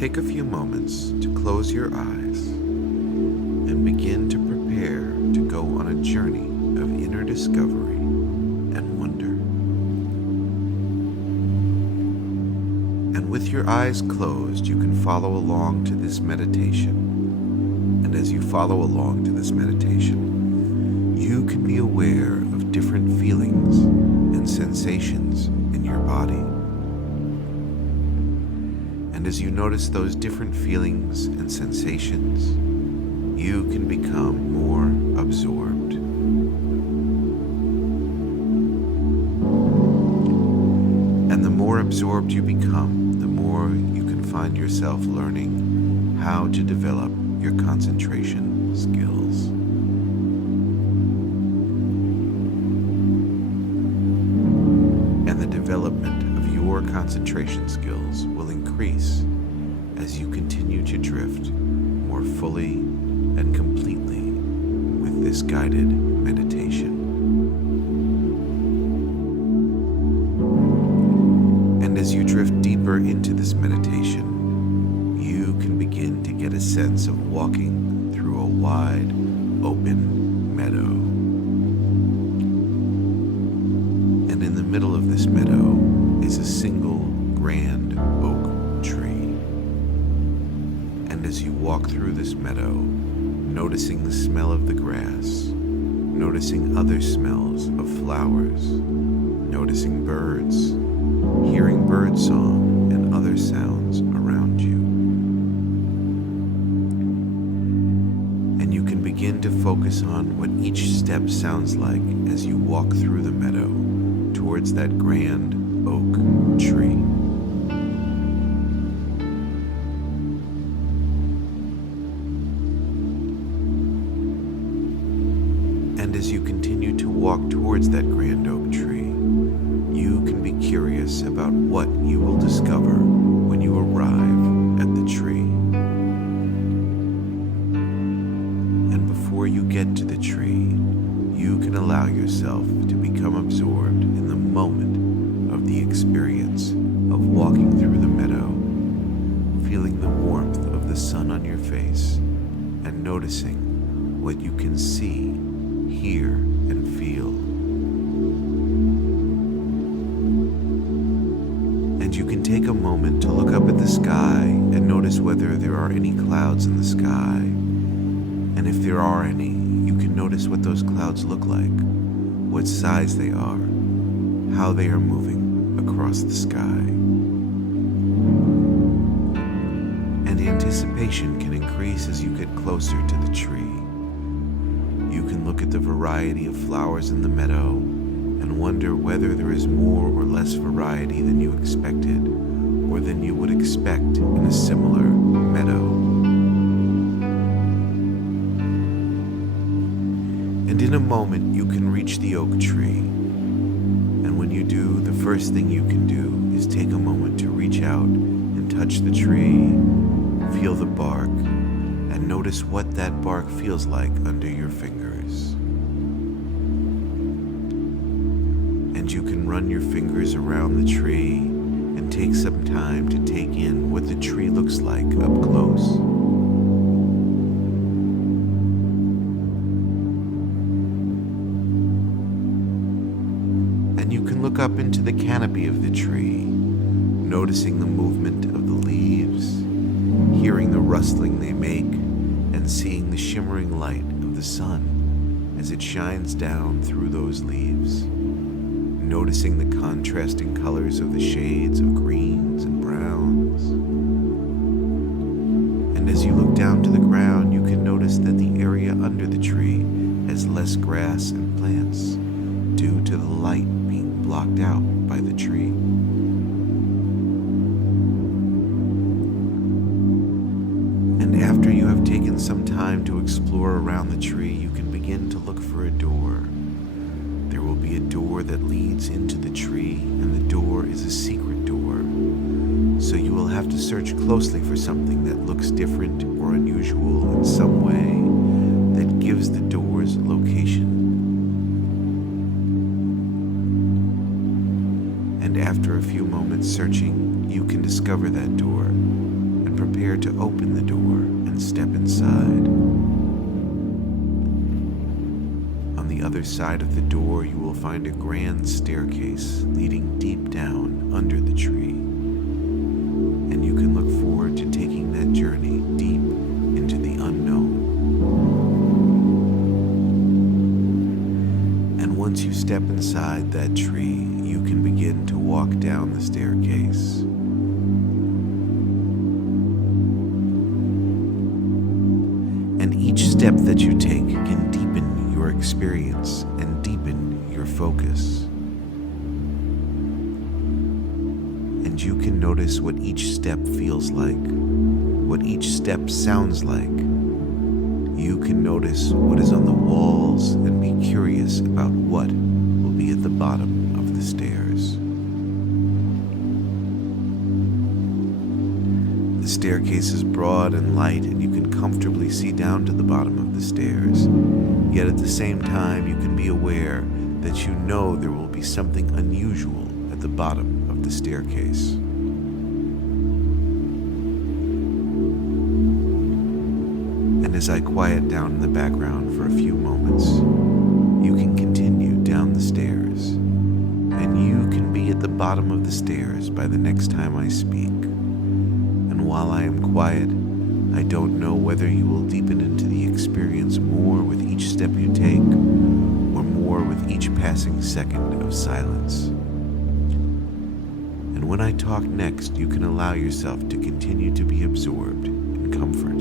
Take a few moments to close your eyes and begin to prepare to go on a journey of inner discovery and wonder. And with your eyes closed, you can follow along to this meditation. And as you follow along to this meditation, you can be aware of different feelings and sensations in your body. And as you notice those different feelings and sensations, you can become more absorbed. And the more absorbed you become, the more you can find yourself learning how to develop your concentration skills. And the development of your concentration skills will increase as you continue to drift more fully and completely with this guided meditation. And as you drift deeper into this meditation, you can begin to get a sense of walking through a wide, open meadow. And in the middle of this meadow is a single grand oak tree. And as you walk through this meadow, noticing the smell of the grass, noticing other smells of flowers, noticing birds, hearing bird song and other sounds around you. And you can begin to focus on what each step sounds like as you walk through the meadow towards that grand oak tree. And as you continue to walk towards that grand oak tree, you can be curious about what you will discover when you arrive at the tree. And before you get to the tree, you can allow yourself to become absorbed in the moment of the experience of walking through the meadow, feeling the warmth of the sun on your face, and noticing what you can see, hear, and feel. And you can take a moment to look up at the sky and notice whether there are any clouds in the sky. And if there are any, you can notice what those clouds look like, what size they are, how they are moving across the sky. And anticipation can increase as you get closer to the tree. You can look at the variety of flowers in the meadow and wonder whether there is more or less variety than you expected or than you would expect in a similar meadow. And in a moment, you can reach the oak tree. And when you do, the first thing you can do is take a moment to reach out and touch the tree, feel the bark, and notice what that bark feels like under your fingers. And you can run your fingers around the tree and take some time to take in what the tree looks like up close. And you can look up into the canopy of the tree, noticing the movement of the leaves, hearing the rustling they make, and seeing the shimmering light of the sun as it shines down through those leaves, noticing the contrasting colors of the shades of greens and browns. And as you look down to the ground, you can notice that the area under the tree has less grass and plants due to the light being blocked out by the tree. And after you have taken some time to explore around the tree, you can begin to look for a door. There will be a door that leads into the tree, and the door is a secret door. So you will have to search closely for something that looks different or unusual in some way that gives the door's location. And after a few moments searching, you can discover that door and prepare to open the door and step inside. On the other side of the door, you will find a grand staircase leading deep down under the tree, and you can look forward to taking that journey deep into the unknown. And once you step inside that tree, you can begin to walk down the staircase. And each step that you take can deepen your experience and deepen your focus. And you can notice what each step feels like, what each step sounds like. You can notice what is on the walls and be curious about what will be at the bottom of the stairs. The staircase is broad and light, and you can comfortably see down to the bottom of the stairs. Yet at the same time, you can be aware that you know there will be something unusual at the bottom of the staircase. And as I quiet down in the background for a few moments, you can continue down the stairs, and you can be at the bottom of the stairs by the next time I speak. And while I am quiet, I don't know whether you will deepen into the experience more with each step you take, or more with each passing second of silence. And when I talk next, you can allow yourself to continue to be absorbed in comfort.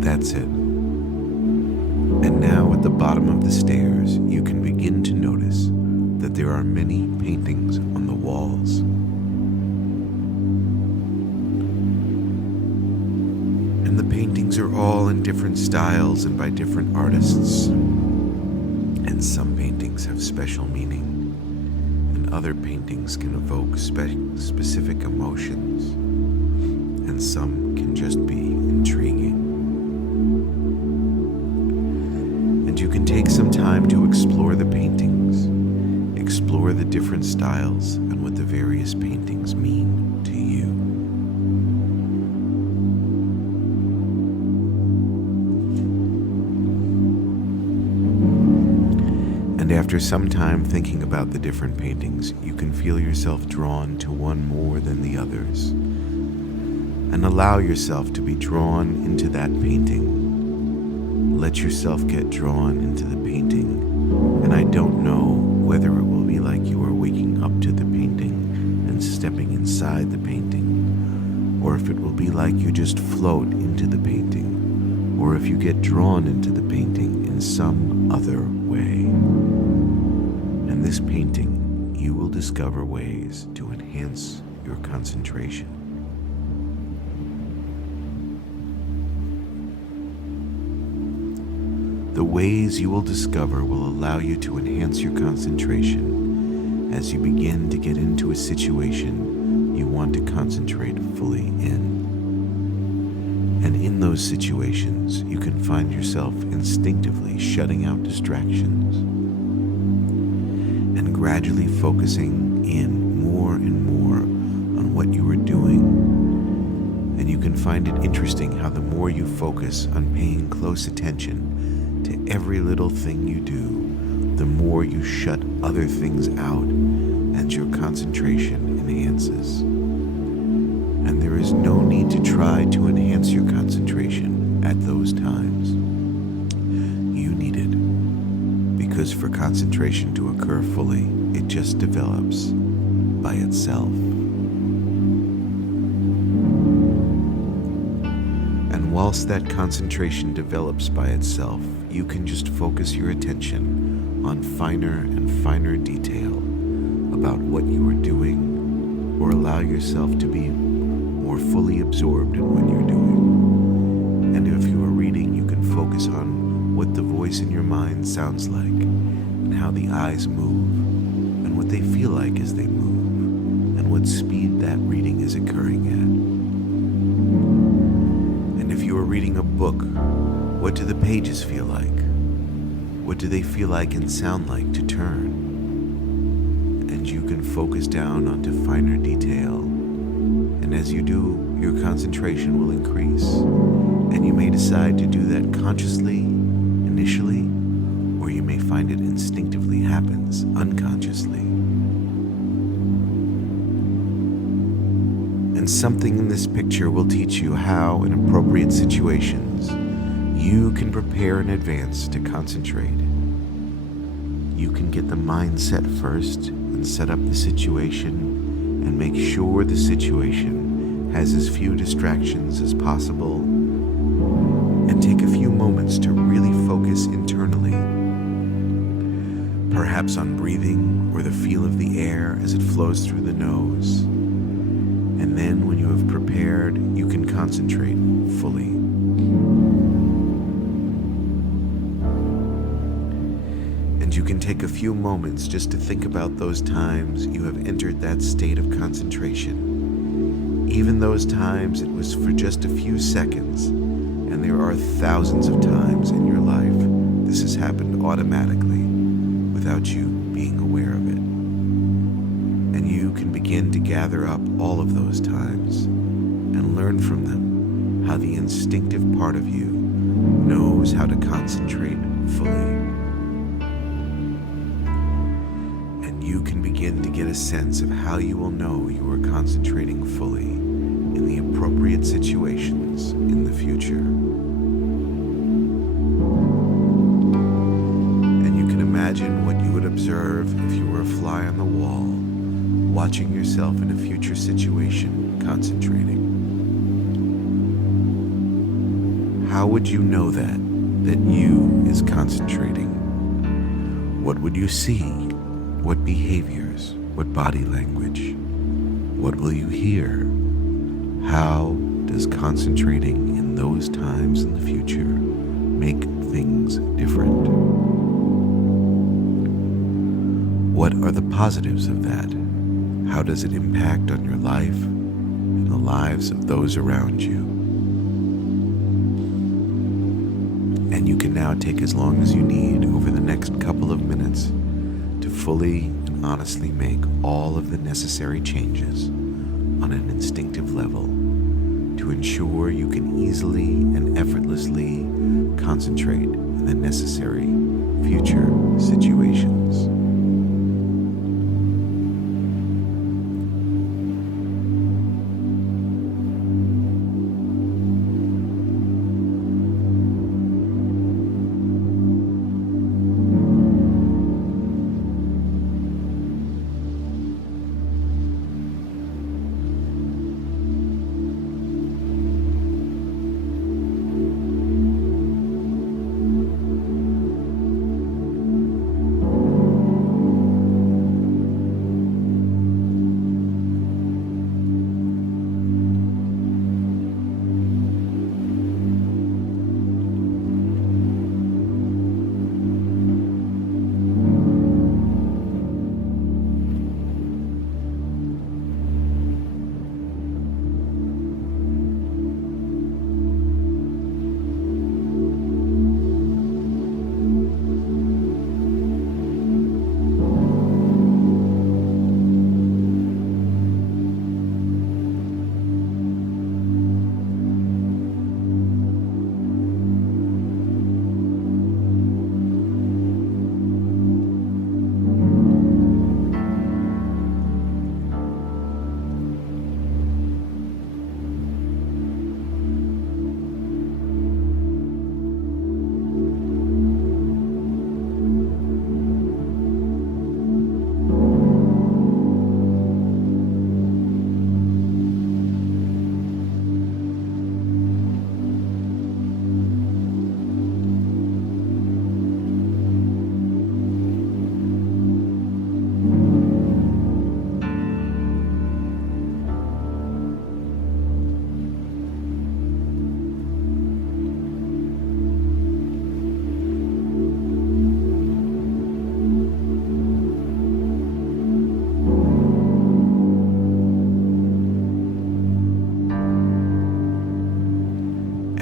That's it. And now at the bottom of the stairs, you can begin to notice that there are many paintings on the walls. And the paintings are all in different styles and by different artists. And some paintings have special meaning, and other paintings can evoke specific emotions, and some can just be intriguing. And you can take some time to explore the paintings, explore the different styles and what the various paintings mean to you. And after some time thinking about the different paintings, you can feel yourself drawn to one more than the others. And allow yourself to be drawn into that painting. Let yourself get drawn into the painting, and I don't know whether it will be like inside the painting, or if it will be like you just float into the painting, or if you get drawn into the painting in some other way. In this painting, you will discover ways to enhance your concentration. The ways you will discover will allow you to enhance your concentration as you begin to get into a situation you want to concentrate fully in. And in those situations, you can find yourself instinctively shutting out distractions and gradually focusing in more and more on what you are doing. And you can find it interesting how the more you focus on paying close attention to every little thing you do, the more you shut other things out and your concentration enhances. And there is no need to try to enhance your concentration at those times. You need it, because for concentration to occur fully, it just develops by itself. And whilst that concentration develops by itself, you can just focus your attention on finer and finer detail about what you are doing, or allow yourself to be more fully absorbed in what you're doing. And if you are reading, you can focus on what the voice in your mind sounds like, and how the eyes move, and what they feel like as they move, and what speed that reading is occurring at. And if you are reading a book, what do the pages feel like? What do they feel like and sound like to turn? And you can focus down onto finer detail. And as you do, your concentration will increase. And you may decide to do that consciously, initially, or you may find it instinctively happens unconsciously. And something in this picture will teach you how, in appropriate situations, you can prepare in advance to concentrate. You can get the mindset first and set up the situation and make sure the situation has as few distractions as possible, and take a few moments to really focus internally, perhaps on breathing or the feel of the air as it flows through the nose. And then when you have prepared, you can concentrate fully. You can take a few moments just to think about those times you have entered that state of concentration. Even those times it was for just a few seconds, and there are thousands of times in your life this has happened automatically without you being aware of it. And you can begin to gather up all of those times and learn from them how the instinctive part of you knows how to concentrate fully. You can begin to get a sense of how you will know you are concentrating fully in the appropriate situations in the future. And you can imagine what you would observe if you were a fly on the wall, watching yourself in a future situation concentrating. How would you know that you is concentrating? What would you see? What behaviors? What body language? What will you hear? How does concentrating in those times in the future make things different? What are the positives of that? How does it impact on your life and the lives of those around you? And you can now take as long as you need over the next couple of minutes to fully and honestly make all of the necessary changes on an instinctive level to ensure you can easily and effortlessly concentrate in the necessary future situations.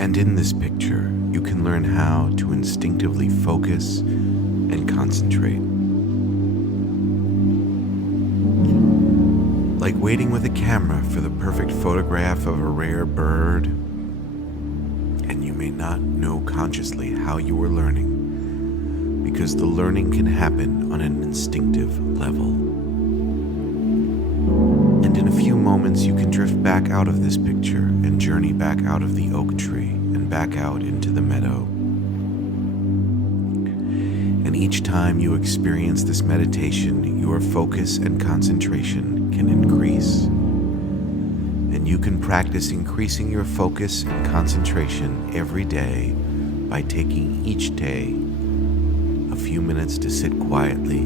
And in this picture, you can learn how to instinctively focus and concentrate. Like waiting with a camera for the perfect photograph of a rare bird, and you may not know consciously how you are learning, because the learning can happen on an instinctive level. And in a few moments, you can drift back out of this picture and journey back out of the oak tree and back out into the meadow. And each time you experience this meditation, your focus and concentration can increase. And you can practice increasing your focus and concentration every day by taking each day a few minutes to sit quietly,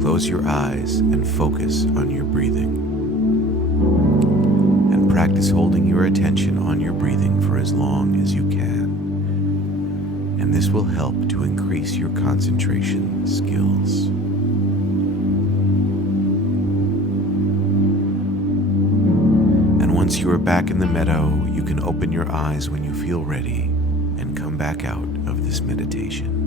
close your eyes, and focus on your breathing. And practice holding your attention on your breathing for as long as you can. And this will help to increase your concentration skills. And once you are back in the meadow, you can open your eyes when you feel ready and come back out of this meditation.